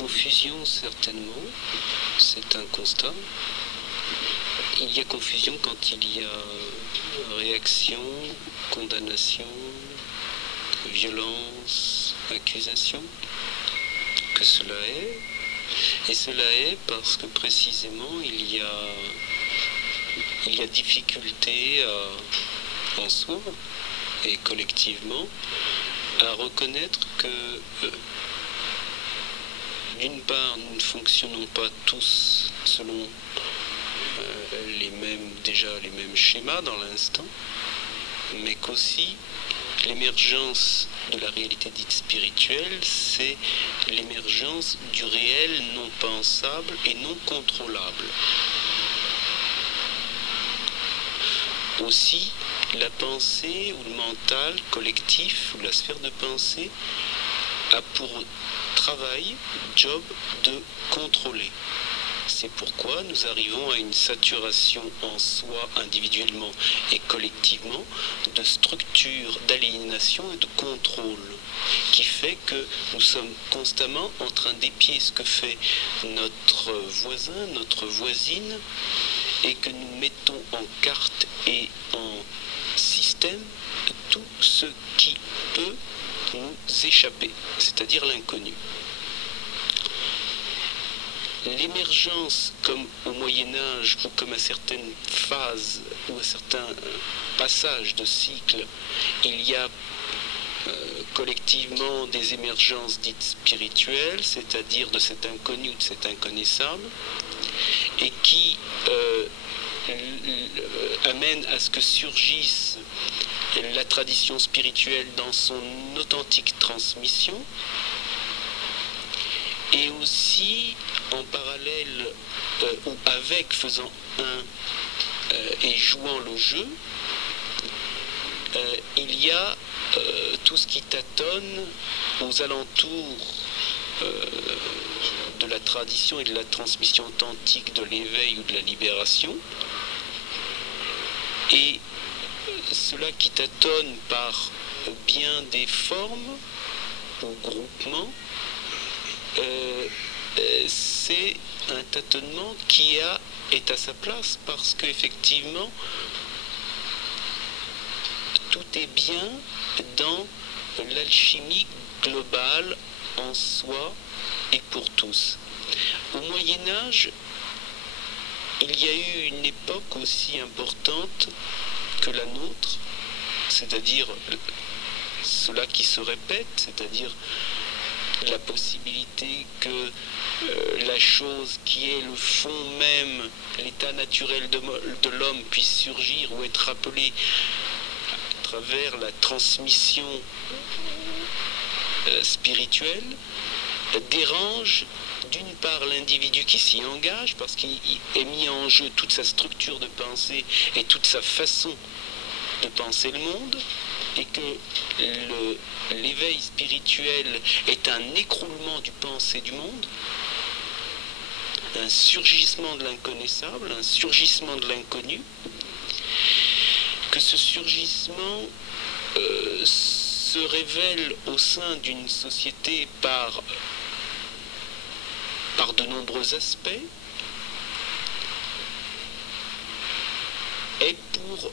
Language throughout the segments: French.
confusion certainement, c'est un constat. Il y a confusion quand il y a réaction, condamnation, violence, accusation, que cela est. Et cela est parce que précisément il y a difficulté en soi et collectivement à reconnaître que d'une part nous ne fonctionnons pas tous selon les mêmes schémas dans l'instant, mais qu'aussi l'émergence de la réalité dite spirituelle, c'est l'émergence du réel non pensable et non contrôlable. Aussi, la pensée ou le mental collectif ou la sphère de pensée a pour travail, job, de contrôler. C'est pourquoi nous arrivons à une saturation en soi, individuellement et collectivement, de structures d'aliénation et de contrôle, qui fait que nous sommes constamment en train d'épier ce que fait notre voisin, notre voisine, et que nous mettons en carte et en système tout ce qui peut nous échapper, c'est-à-dire l'inconnu. L'émergence, comme au Moyen-Âge ou comme à certaines phases ou à certains passages de cycle, il y a collectivement des émergences dites spirituelles, c'est-à-dire de cet inconnu, de cet inconnaissable, et qui amènent à ce que surgisse la tradition spirituelle dans son authentique transmission, et aussi en parallèle ou avec, faisant un et jouant le jeu, il y a tout ce qui tâtonne aux alentours de la tradition et de la transmission authentique de l'éveil ou de la libération, et cela qui tâtonne par bien des formes ou groupements, c'est un tâtonnement qui est à sa place, parce qu'effectivement tout est bien dans l'alchimie globale en soi et pour tous. Au Moyen-Âge, il y a eu une époque aussi importante que la nôtre, c'est-à-dire cela qui se répète, c'est-à-dire la possibilité que la chose qui est le fond même, l'état naturel de l'homme puisse surgir ou être rappelé à travers la transmission spirituelle, dérange d'une part l'individu qui s'y engage, parce qu'il est mis en jeu toute sa structure de pensée et toute sa façon de penser le monde, et que l'éveil spirituel est un écroulement du penser du monde, un surgissement de l'inconnaissable, un surgissement de l'inconnu, que ce surgissement se révèle au sein d'une société par de nombreux aspects, et pour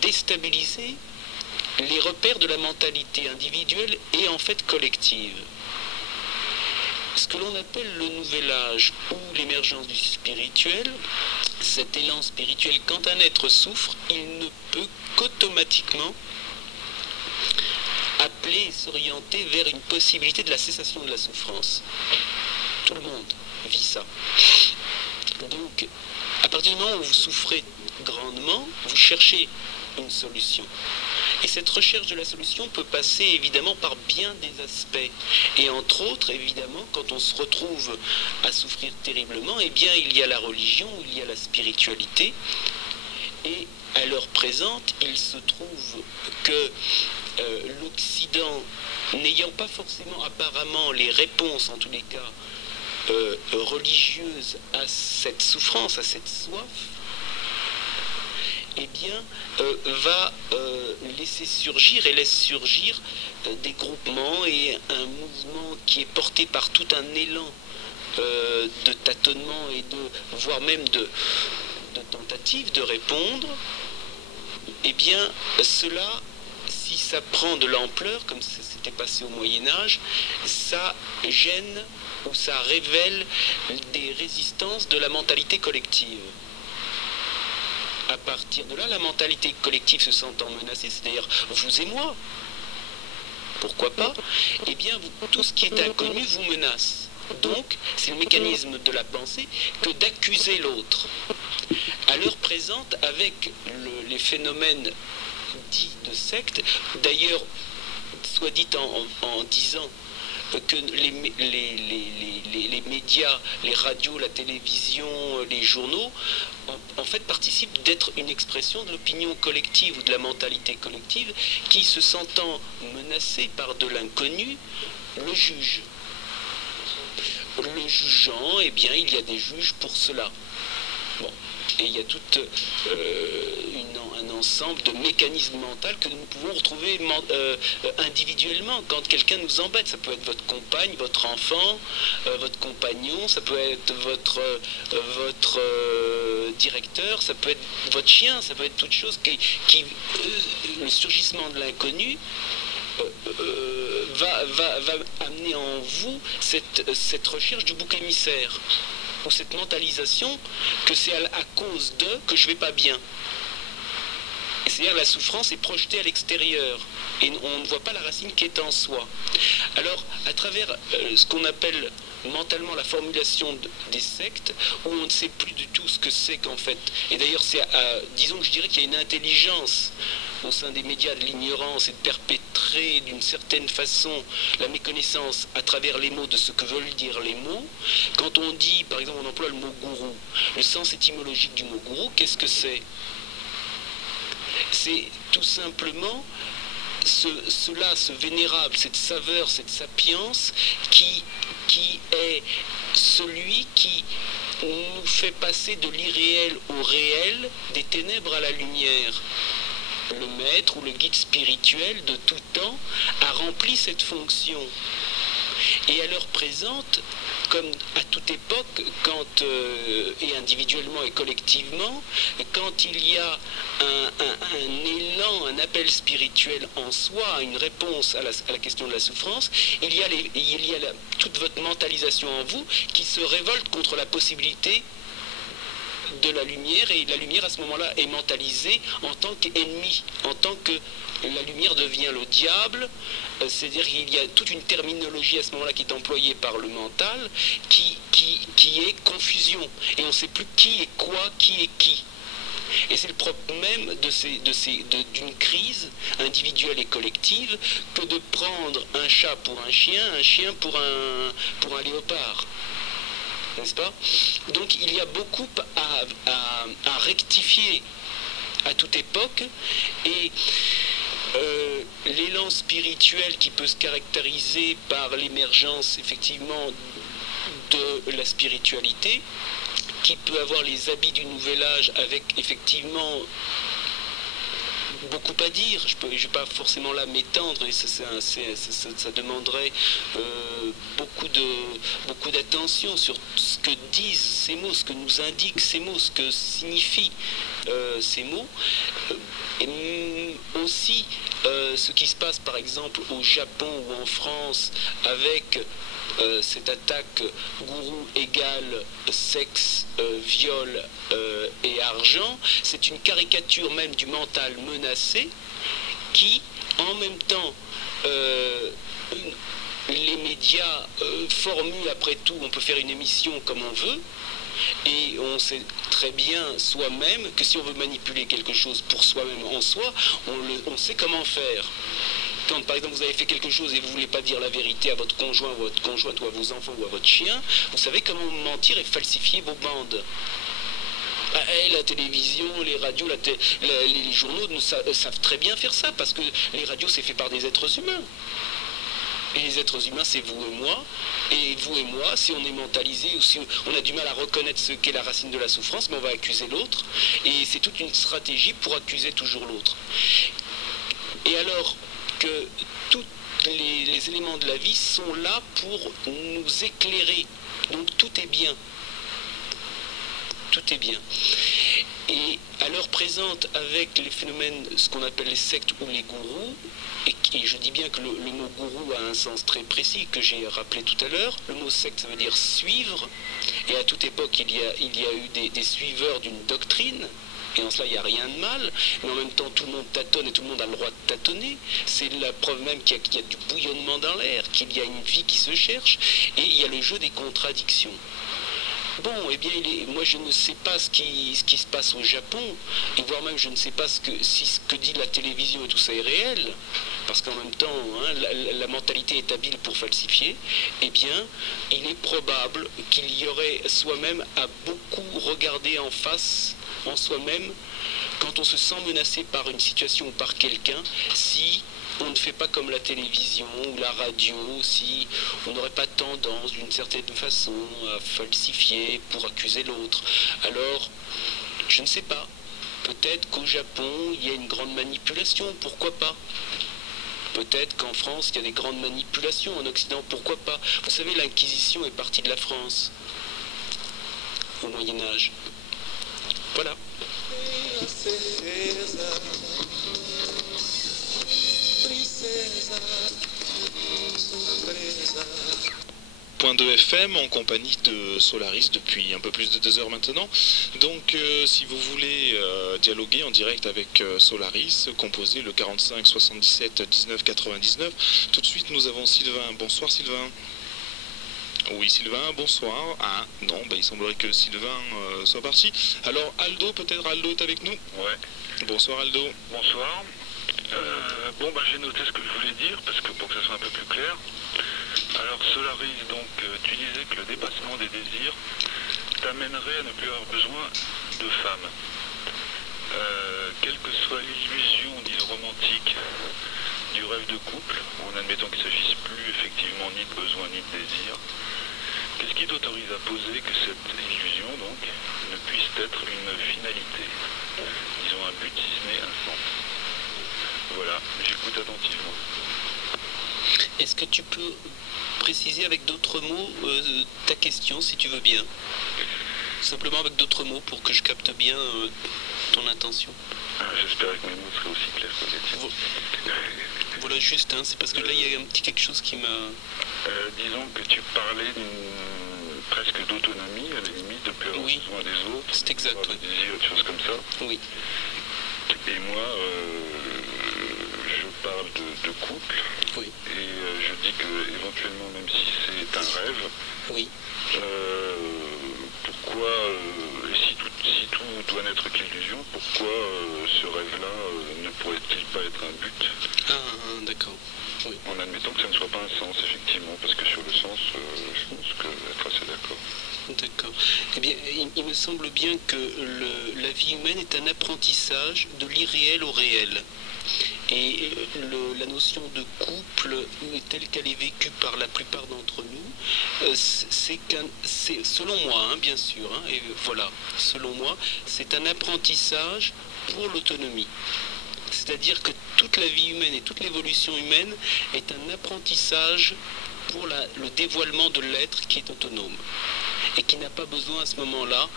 déstabiliser les repères de la mentalité individuelle et en fait collective. Ce que l'on appelle le nouvel âge ou l'émergence du spirituel, cet élan spirituel, quand un être souffre, il ne peut qu'automatiquement appeler et s'orienter vers une possibilité de la cessation de la souffrance. Tout le monde vit ça. Donc, à partir du moment où vous souffrez grandement, vous cherchez une solution. Et cette recherche de la solution peut passer évidemment par bien des aspects. Et entre autres, évidemment, quand on se retrouve à souffrir terriblement, eh bien, il y a la religion, il y a la spiritualité. Et à l'heure présente, il se trouve que l'Occident, n'ayant pas forcément apparemment les réponses, en tous les cas, religieuses à cette souffrance, à cette soif, eh bien, va laisser surgir et laisse surgir des groupements et un mouvement qui est porté par tout un élan de tâtonnement et voire même de tentative de répondre, eh bien, cela, si ça prend de l'ampleur, comme ça s'était passé au Moyen-Âge, ça gêne ou ça révèle des résistances de la mentalité collective. À partir de là, la mentalité collective se sentant menacée, c'est-à-dire vous et moi, pourquoi pas, eh bien, tout ce qui est inconnu vous menace. Donc, c'est le mécanisme de la pensée que d'accuser l'autre. À l'heure présente, avec les phénomènes dits de secte, d'ailleurs, soit dit en disant que les médias, les radios, la télévision, les journaux, en fait, participent d'être une expression de l'opinion collective ou de la mentalité collective qui, se sentant menacée par de l'inconnu, le juge. Le jugeant, eh bien, il y a des juges pour cela. Bon. Et il y a tout un ensemble de mécanismes mentaux que nous pouvons retrouver individuellement quand quelqu'un nous embête. Ça peut être votre compagne, votre enfant, votre compagnon, ça peut être votre directeur, ça peut être votre chien, ça peut être toute chose qui le surgissement de l'inconnu va amener en vous cette recherche du bouc émissaire, ou cette mentalisation que c'est à cause de que je vais pas bien. C'est-à-dire la souffrance est projetée à l'extérieur et on ne voit pas la racine qui est en soi. Alors, à travers ce qu'on appelle mentalement la formulation des sectes, où on ne sait plus du tout ce que c'est qu'en fait, et d'ailleurs disons que je dirais qu'il y a une intelligence au sein des médias de l'ignorance et de perpétrer d'une certaine façon la méconnaissance à travers les mots de ce que veulent dire les mots. Quand on dit, par exemple, on emploie le mot gourou, le sens étymologique du mot gourou, qu'est-ce que c'est? C'est tout simplement ce vénérable, cette saveur, cette sapience qui est celui qui nous fait passer de l'irréel au réel, des ténèbres à la lumière. Le maître ou le guide spirituel de tout temps a rempli cette fonction. Et à l'heure présente, comme à toute époque, et individuellement et collectivement, quand il y a un élan, un appel spirituel en soi, une réponse à la question de la souffrance, il y a toute votre mentalisation en vous qui se révolte contre la possibilité de la lumière, et la lumière à ce moment-là est mentalisée en tant qu'ennemi, en tant que la lumière devient le diable, c'est-à-dire qu'il y a toute une terminologie à ce moment-là qui est employée par le mental, qui est confusion, et on ne sait plus qui est quoi, qui est qui. Et c'est le propre même d'une crise individuelle et collective que de prendre un chat pour un chien pour un léopard. N'est-ce pas? Donc il y a beaucoup à rectifier à toute époque, et l'élan spirituel qui peut se caractériser par l'émergence effectivement de la spiritualité, qui peut avoir les habits du nouvel âge avec effectivement beaucoup à dire. Je ne vais pas forcément là m'étendre, et ça demanderait beaucoup d'attention sur ce que disent ces mots, ce que nous indiquent ces mots, ce que signifient ces mots. Et aussi ce qui se passe par exemple au Japon ou en France avec cette attaque gourou égale sexe, viol et argent, c'est une caricature même du mental menacé qui, en même temps, les médias formulent après tout, on peut faire une émission comme on veut, et on sait très bien soi-même que si on veut manipuler quelque chose pour soi-même en soi, on sait comment faire. Quand par exemple vous avez fait quelque chose et vous ne voulez pas dire la vérité à votre conjoint, ou à votre conjointe, ou à vos enfants, ou à votre chien, vous savez comment mentir et falsifier vos bandes. La télévision, les radios, les journaux savent très bien faire ça, parce que les radios c'est fait par des êtres humains. Et les êtres humains, c'est vous et moi. Et vous et moi, si on est mentalisé ou si on a du mal à reconnaître ce qu'est la racine de la souffrance, mais on va accuser l'autre. Et c'est toute une stratégie pour accuser toujours l'autre. Et alors que tous les éléments de la vie sont là pour nous éclairer. Donc tout est bien. Tout est bien. Et à l'heure présente, avec les phénomènes, ce qu'on appelle les sectes ou les gourous, et je dis bien que le mot gourou a un sens très précis que j'ai rappelé tout à l'heure. Le mot secte, ça veut dire suivre. Et à toute époque, il y a eu des suiveurs d'une doctrine. Et en cela, il n'y a rien de mal. Mais en même temps, tout le monde tâtonne et tout le monde a le droit de tâtonner. C'est la preuve même qu'il y a du bouillonnement dans l'air, qu'il y a une vie qui se cherche. Et il y a le jeu des contradictions. Bon, eh bien, moi je ne sais pas ce qui se passe au Japon, et voire même je ne sais pas si ce que dit la télévision et tout ça est réel, parce qu'en même temps, hein, la mentalité est habile pour falsifier. Eh bien, il est probable qu'il y aurait soi-même à beaucoup regarder en face, en soi-même, quand on se sent menacé par une situation ou par quelqu'un, si on ne fait pas comme la télévision ou la radio, si on n'aurait pas tendance d'une certaine façon à falsifier pour accuser l'autre. Alors, je ne sais pas. Peut-être qu'au Japon, il y a une grande manipulation, pourquoi pas? Peut-être qu'en France, il y a des grandes manipulations, en Occident, pourquoi pas? Vous savez, l'Inquisition est partie de la France, au Moyen-Âge. Voilà. Point de FM en compagnie de Solaris depuis un peu plus de 2 heures maintenant. Donc si vous voulez dialoguer en direct avec Solaris, composez le 45 77 19 99. Tout de suite nous avons Sylvain. Bonsoir Sylvain. Oui Sylvain, bonsoir. Ah non, il semblerait que Sylvain soit parti. Alors Aldo, peut-être Aldo est avec nous? Ouais. Bonsoir Aldo. Bonsoir. J'ai noté ce que je voulais dire, parce que pour que ça soit un peu plus clair. Alors Solaris, donc tu disais que le dépassement des désirs t'amènerait à ne plus avoir besoin de femmes. Quelle que soit l'illusion, disons romantique, du rêve de couple, en admettant qu'il ne s'agisse plus effectivement ni de besoin ni de désir, qu'est-ce qui t'autorise à poser que cette illusion donc ne puisse être une finalité, disons un but si ce n'est un sens? Voilà, j'écoute attentivement. Est-ce que tu peux préciser avec d'autres mots ta question, si tu veux bien? Simplement avec d'autres mots pour que je capte bien ton intention. J'espérais que mes mots seraient aussi clairs que les tiens. Voilà, juste, hein, c'est parce que là, il y a un petit quelque chose qui m'a... disons que tu parlais presque d'autonomie, à la limite, de plus avoir besoin des autres. C'est exact, oui. Des désirs, des choses comme ça. Oui. Et moi, je parle de couple. Oui. Et je dis que éventuellement, même si c'est un rêve, oui. Pourquoi, si tout doit n'être qu'illusion, pourquoi ce rêve-là ne pourrait-il pas être un but? Ah, d'accord. Oui. En admettant que ça ne soit pas un sens, effectivement, parce que sur le sens, je pense qu'être assez d'accord. D'accord. Eh bien, il me semble bien que la vie humaine est un apprentissage de l'irréel au réel. Et la notion de couple, telle qu'elle est vécue par la plupart d'entre nous, c'est selon moi, hein, bien sûr, hein, et voilà, selon moi, c'est un apprentissage pour l'autonomie. C'est-à-dire que toute la vie humaine et toute l'évolution humaine est un apprentissage pour le dévoilement de l'être qui est autonome et qui n'a pas besoin à ce moment-là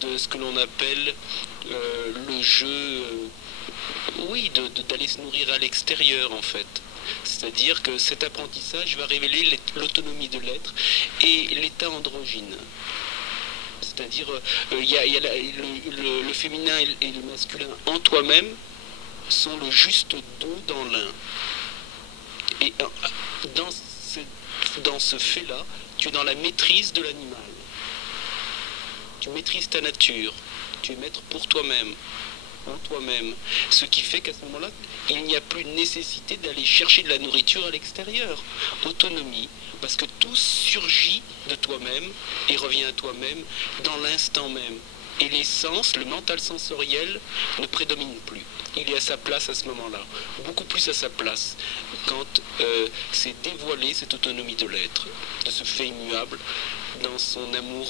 de ce que l'on appelle le jeu, d'aller se nourrir à l'extérieur en fait. C'est-à-dire que cet apprentissage va révéler l'autonomie de l'être et l'état androgyne. C'est-à-dire il y a le féminin et le masculin en toi-même sont le juste dos dans l'un. Et dans ce fait-là, tu es dans la maîtrise de l'animal. Tu maîtrises ta nature. Tu es maître pour toi-même, en toi-même. Ce qui fait qu'à ce moment-là, il n'y a plus de nécessité d'aller chercher de la nourriture à l'extérieur. Autonomie, parce que tout surgit de toi-même et revient à toi-même dans l'instant même. et les sens, le mental sensoriel, ne prédomine plus. Il est à sa place à ce moment-là, beaucoup plus à sa place, quand c'est dévoilé cette autonomie de l'être, de ce fait immuable dans son amour